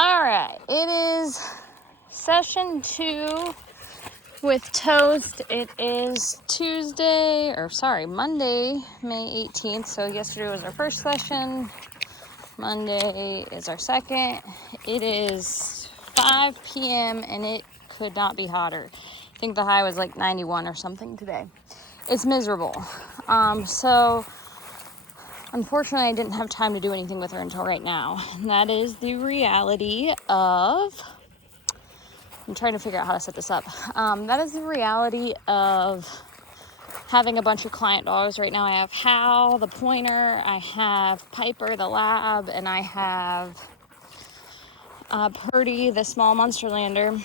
All right, it is session 2 with Toast. It is Monday, May 18th. So yesterday was our first session. Monday is our second. It is 5 p.m. and it could not be hotter. I think the high was like 91 or something today. It's miserable. So unfortunately, I didn't have time to do anything with her until right now. And that is the reality of... I'm trying to figure out how to set this up. That is the reality of having a bunch of client dogs. Right now I have Hal, the pointer, I have Piper, the lab, and I have Purdy, the small Munsterlander.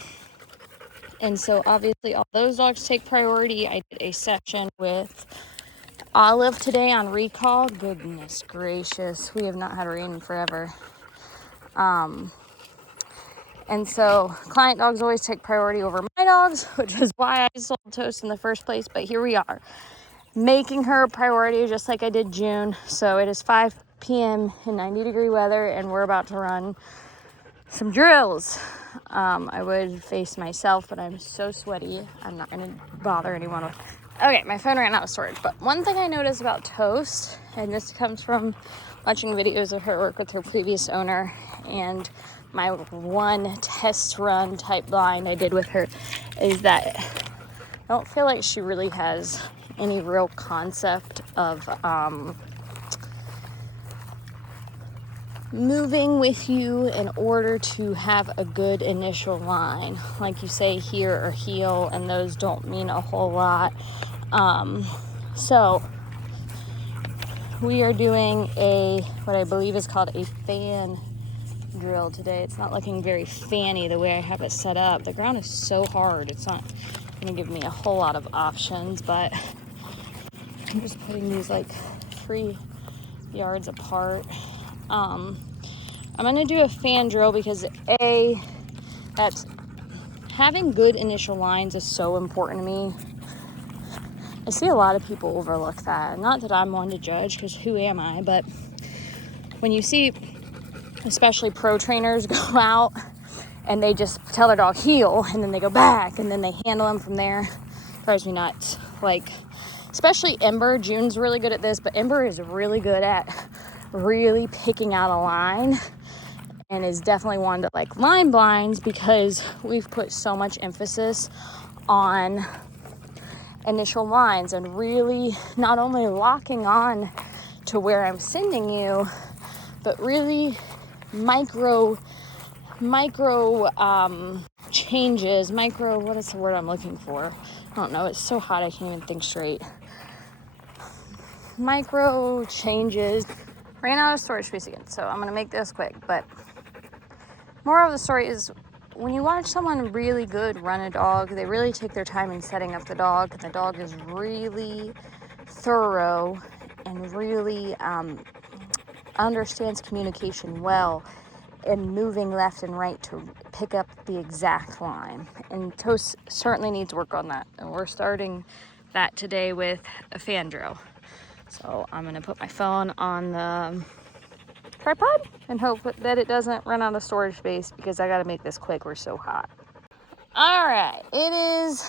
And so obviously all those dogs take priority. I did a session with Olive today on recall. Goodness gracious, we have not had rain in forever. And so client dogs always take priority over my dogs, which is why I sold Toast in the first place. But here we are, making her a priority just like I did June. So it is 5 p.m. in 90-degree weather, and we're about to run some drills. I would face myself, but I'm so sweaty, I'm not going to bother anyone with... Okay, my phone ran out of storage. But one thing I noticed about Toast, and this comes from watching videos of her work with her previous owner and my one test run type blind I did with her, is that I don't feel like she really has any real concept of moving with you in order to have a good initial line. Like you say, heel or heel, and those don't mean a whole lot. So we are doing what I believe is called a fan drill today. It's not looking very fanny the way I have it set up. The ground is so hard, it's not going to give me a whole lot of options, but I'm just putting these like 3 yards apart. I'm going to do a fan drill because that's having good initial lines is so important to me. I see a lot of people overlook that. Not that I'm one to judge, because who am I? But when you see especially pro trainers go out and they just tell their dog heel and then they go back and then they handle them from there, it drives me nuts. Like, especially Ember. June's really good at this, but Ember is really good at really picking out a line and is definitely one to like line blinds, because we've put so much emphasis on initial lines and really not only locking on to where I'm sending you, but really micro changes, what is the word I'm looking for? I don't know, it's so hot I can't even think straight. Micro changes. Ran out of storage space again, so I'm gonna make this quick. But moral of the story is, when you watch someone really good run a dog, they really take their time in setting up the dog, and the dog is really thorough and really understands communication well and moving left and right to pick up the exact line. And Toast certainly needs work on that, and we're starting that today with a fan drill. So I'm gonna put my phone on the tripod and hope that it doesn't run out of storage space, because I gotta make this quick, we're so hot. All right, it is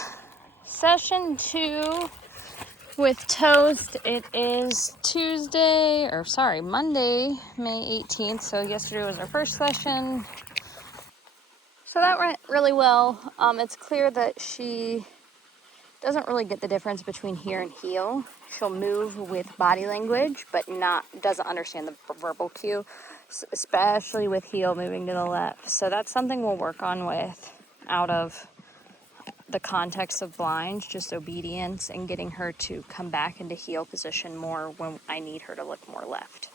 session 2 with Toast. It is Monday, May 18th. So yesterday was our first session. So that went really well. It's clear that she doesn't really get the difference between heel and heel. She'll move with body language, but doesn't understand the verbal cue, especially with heel moving to the left. So that's something we'll work on with out of the context of blinds, just obedience and getting her to come back into heel position more when I need her to look more left.